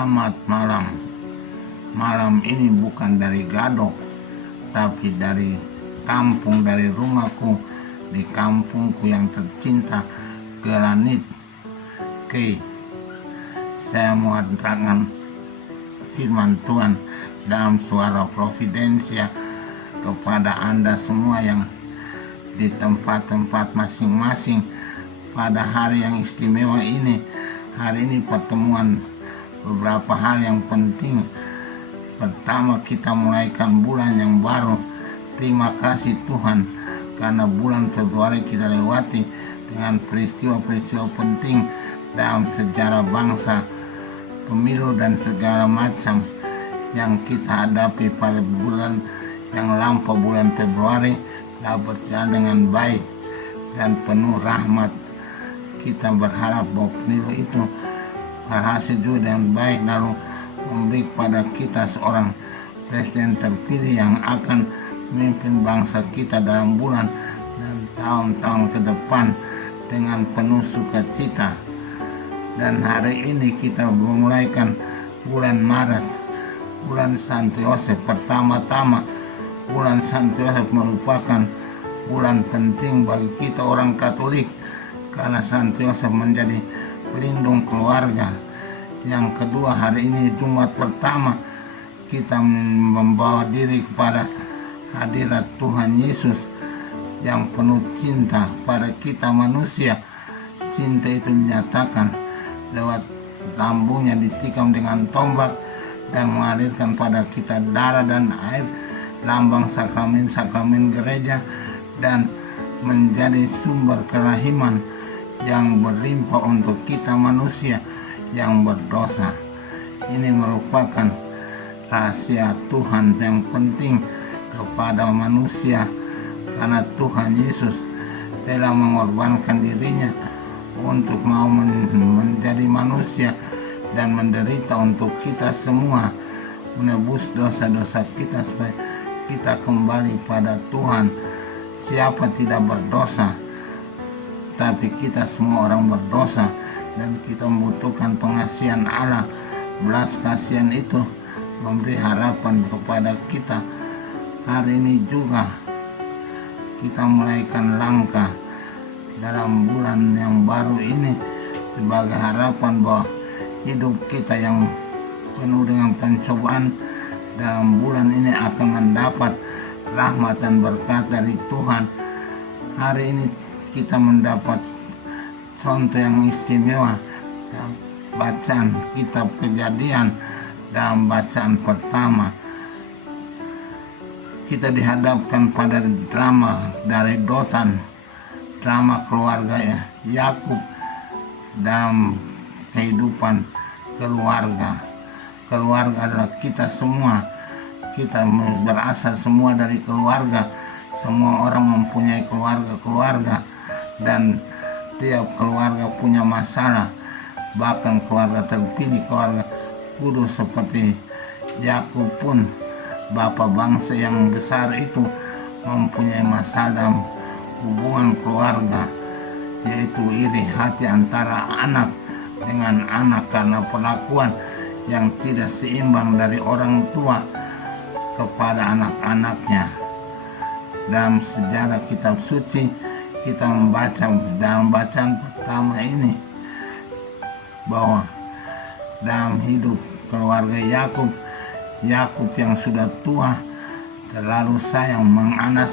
Selamat malam. Malam ini bukan dari Gadok, tapi dari kampung, dari rumahku, di kampungku yang tercinta, Gelanit. Oke, saya mau terangkan firman Tuhan dalam suara providensia kepada Anda semua yang di tempat-tempat masing-masing pada hari yang istimewa ini. Hari ini pertemuan beberapa hal yang penting. Pertama, kita mulaikan bulan yang baru. Terima kasih Tuhan karena bulan Februari kita lewati dengan peristiwa-peristiwa penting dalam sejarah bangsa, pemilu dan segala macam yang kita hadapi pada bulan yang lampau, bulan Februari telah berjalan dengan baik dan penuh rahmat. Kita berharap bahwa pemilu itu berhasil juga dengan baik, lalu memberi kepada kita seorang presiden terpilih yang akan memimpin bangsa kita dalam bulan dan tahun-tahun ke depan dengan penuh sukacita. Dan hari ini kita memulaikan bulan Maret, bulan Santo Yosef. Pertama-tama, bulan Santo Yosef merupakan bulan penting bagi kita orang Katolik karena Santo Yosef menjadi pelindung keluarga. Yang kedua, hari ini Jumat pertama, kita membawa diri kepada hadirat Tuhan Yesus yang penuh cinta pada kita manusia. Cinta itu dinyatakan lewat lambungnya ditikam dengan tombak dan mengalirkan pada kita darah dan air, lambang sakramen-sakramen gereja, dan menjadi sumber kerahiman yang berlimpah untuk kita manusia yang berdosa. Ini merupakan rahasia Tuhan yang penting kepada manusia karena Tuhan Yesus telah mengorbankan dirinya untuk mau menjadi manusia dan menderita untuk kita semua, menebus dosa-dosa kita supaya kita kembali pada Tuhan. Siapa tidak berdosa? Tapi kita semua orang berdosa dan kita membutuhkan pengasihan Allah. Belas kasihan itu memberi harapan kepada kita. Hari ini juga kita mulaikan langkah dalam bulan yang baru ini sebagai harapan bahwa hidup kita yang penuh dengan pencobaan dalam bulan ini akan mendapat rahmat dan berkat dari Tuhan. Hari ini kita mendapat contoh yang istimewa dalam bacaan kitab Kejadian. Dalam bacaan pertama, kita dihadapkan pada drama dari Dotan, drama keluarga Yakub dalam kehidupan keluarga. Keluarga adalah kita semua. Kita berasal semua dari keluarga. Semua orang mempunyai keluarga-keluarga dan tiap keluarga punya masalah. Bahkan keluarga terpilih, keluarga kudus seperti Yakub pun, bapak bangsa yang besar itu, mempunyai masalah dalam hubungan keluarga, yaitu iri hati antara anak dengan anak karena perlakuan yang tidak seimbang dari orang tua kepada anak-anaknya. Dalam sejarah kitab suci kita membaca dalam bacaan pertama ini bahwa dalam hidup keluarga Yakub yang sudah tua terlalu sayang menganas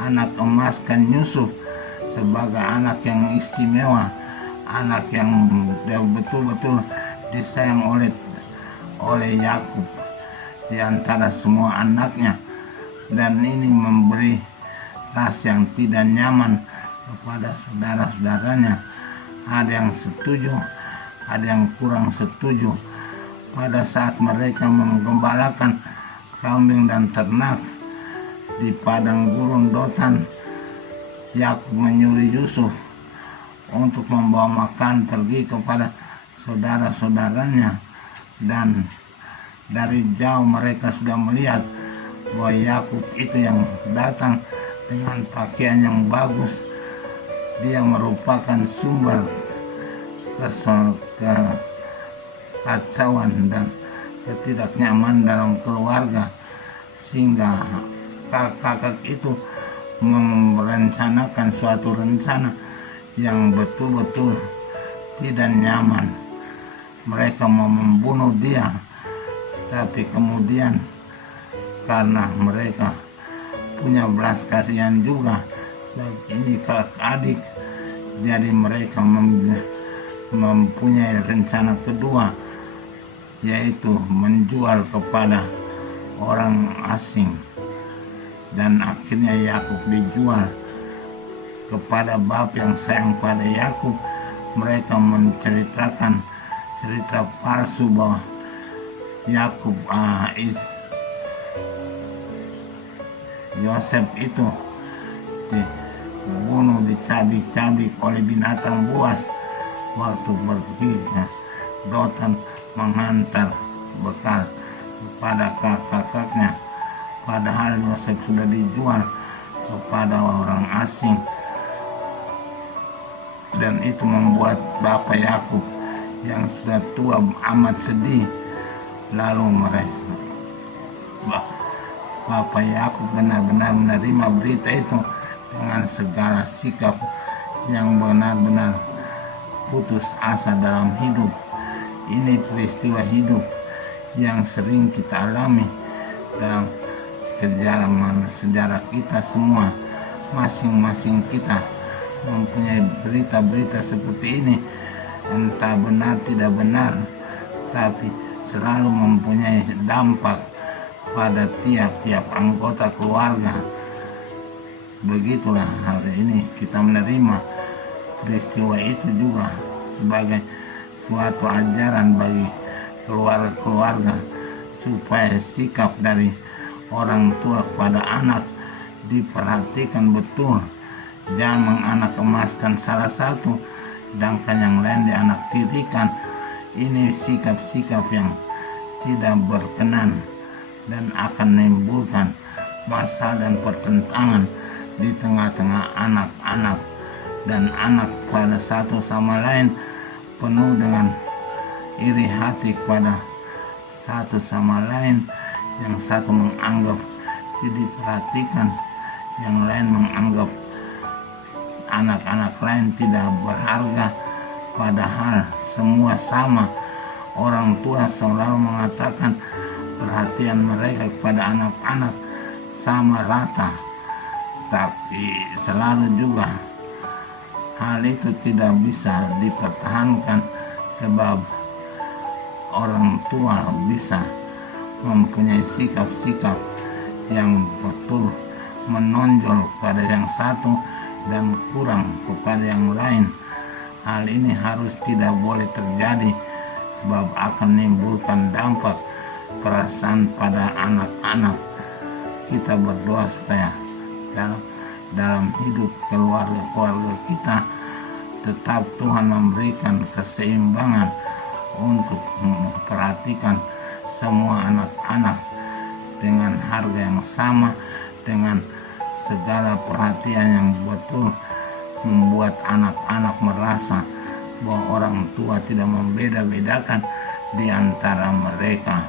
anak emaskan Yusuf sebagai anak yang istimewa, anak yang betul-betul disayang oleh Yakub di antara semua anaknya. Dan ini memberi rasa yang tidak nyaman kepada saudara-saudaranya. Ada yang setuju, ada yang kurang setuju. Pada saat mereka menggembalakan kambing dan ternak di padang gurun Dotan, Yakub menyuruh Yusuf untuk membawa makan pergi kepada saudara-saudaranya. Dan dari jauh mereka sudah melihat bahwa Yakub itu yang datang dengan pakaian yang bagus. Dia merupakan sumber kekacauan dan ketidaknyamanan dalam keluarga, sehingga kakak itu merencanakan suatu rencana yang betul-betul tidak nyaman. Mereka mau membunuh dia, tapi kemudian karena mereka punya belas kasihan juga ini kakak adik, jadi mereka mempunyai rencana kedua, yaitu menjual kepada orang asing. Dan akhirnya Yakub dijual kepada bapa yang sayang pada Yakub. Mereka menceritakan cerita palsu bahwa Yakub Yosef itu dibunuh, dicabik-cabik oleh binatang buas waktu pergi ke Dotan menghantar bekal kepada kakaknya, padahal Yosef sudah dijual kepada orang asing. Dan itu membuat bapak Yakub yang sudah tua amat sedih. Lalu bapak Yakub benar-benar menerima berita itu dengan segala sikap yang benar-benar putus asa dalam hidup. Ini peristiwa hidup yang sering kita alami dalam sejarah kita semua. Masing-masing kita mempunyai berita-berita seperti ini, entah benar tidak benar, tapi selalu mempunyai dampak pada tiap-tiap anggota keluarga. Begitulah hari ini kita menerima peristiwa itu juga sebagai suatu ajaran bagi keluarga-keluarga, supaya sikap dari orang tua kepada anak diperhatikan betul. Jangan menganak emaskan salah satu, sedangkan yang lain dianak tirikan. Ini sikap-sikap yang tidak berkenan dan akan menimbulkan masalah dan pertentangan di tengah-tengah anak-anak, dan anak pada satu sama lain penuh dengan iri hati kepada satu sama lain. Yang satu menganggap tidak diperhatikan, yang lain menganggap anak-anak lain tidak berharga, padahal semua sama. Orang tua selalu mengatakan perhatian mereka kepada anak-anak sama rata, tapi selalu juga hal itu tidak bisa dipertahankan, sebab orang tua bisa mempunyai sikap-sikap yang betul menonjol pada yang satu dan kurang kepada yang lain. Hal ini harus tidak boleh terjadi, sebab akan menimbulkan dampak perasaan pada anak-anak. Kita berdoa supaya dalam hidup keluarga kita tetap Tuhan memberikan keseimbangan untuk memperhatikan semua anak-anak dengan harga yang sama, dengan segala perhatian yang betul, membuat anak-anak merasa bahwa orang tua tidak membeda-bedakan di antara mereka.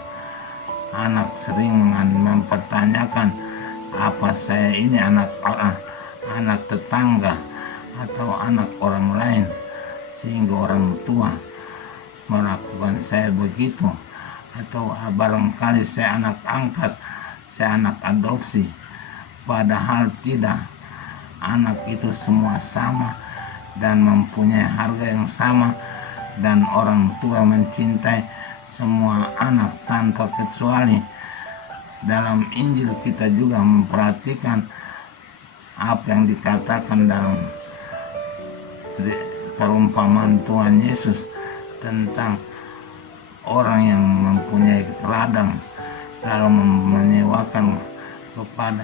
Anak sering mempertanyakan, apa saya ini anak tetangga atau anak orang lain, sehingga orang tua melakukan saya begitu, atau barangkali saya anak angkat, saya anak adopsi. Padahal tidak, anak itu semua sama dan mempunyai harga yang sama, dan orang tua mencintai semua anak tanpa kecuali. Dalam Injil kita juga memperhatikan apa yang dikatakan dalam perumpamaan Tuhan Yesus tentang orang yang mempunyai ladang lalu menyewakan kepada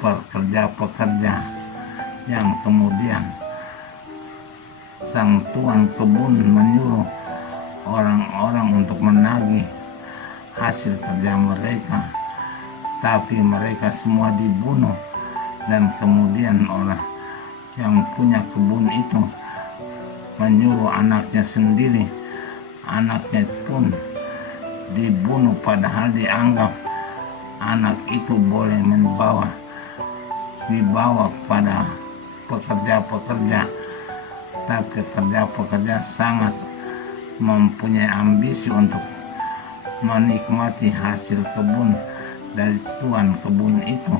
pekerja-pekerja, yang kemudian sang tuan kebun menyuruh orang-orang untuk menagih hasil kerja mereka, tapi mereka semua dibunuh. Dan kemudian orang yang punya kebun itu menyuruh anaknya sendiri, anaknya pun dibunuh, padahal dianggap anak itu boleh membawa wibawa kepada pekerja-pekerja, tapi pekerja-pekerja sangat mempunyai ambisi untuk menikmati hasil kebun dari tuan kebun itu,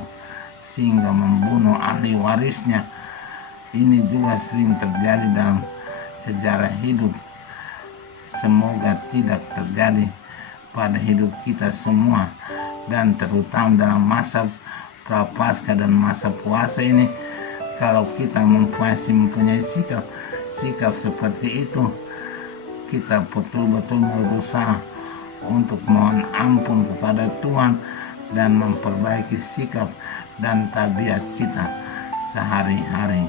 sehingga membunuh ahli warisnya. Ini juga sering terjadi dalam sejarah hidup. Semoga tidak terjadi pada hidup kita semua, dan terutama dalam masa prapaskah dan masa puasa ini. Kalau kita mempunyai sikap seperti itu, kita betul-betul berusaha untuk mohon ampun kepada Tuhan dan memperbaiki sikap dan tabiat kita sehari-hari.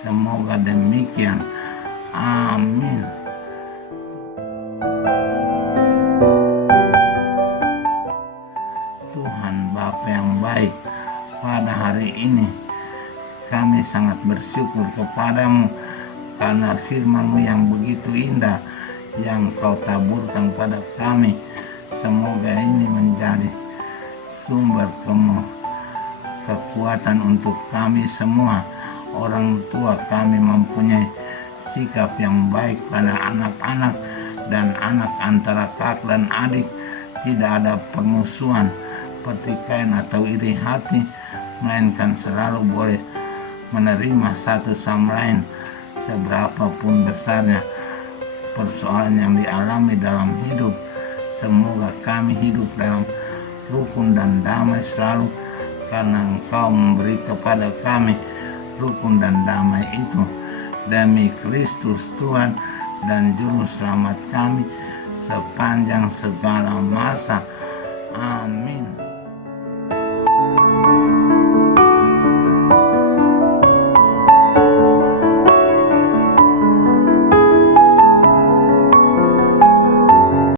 Semoga demikian. Amin. Tuhan Bapa yang baik, pada hari ini kami sangat bersyukur kepadamu karena firman-Mu yang begitu indah yang Kau taburkan pada kami. Semoga ini menjadi sumber kekuatan untuk kami semua. Orang tua kami mempunyai sikap yang baik pada anak-anak dan anak antara kakak dan adik. Tidak ada permusuhan, pertikaian atau iri hati, melainkan selalu boleh menerima satu sama lain seberapapun besarnya persoalan yang dialami dalam hidup. Semoga kami hidup dalam rukun dan damai selalu, karena Engkau memberi kepada kami rukun dan damai itu. Demi Kristus Tuhan dan Juru Selamat kami sepanjang segala masa. Amin.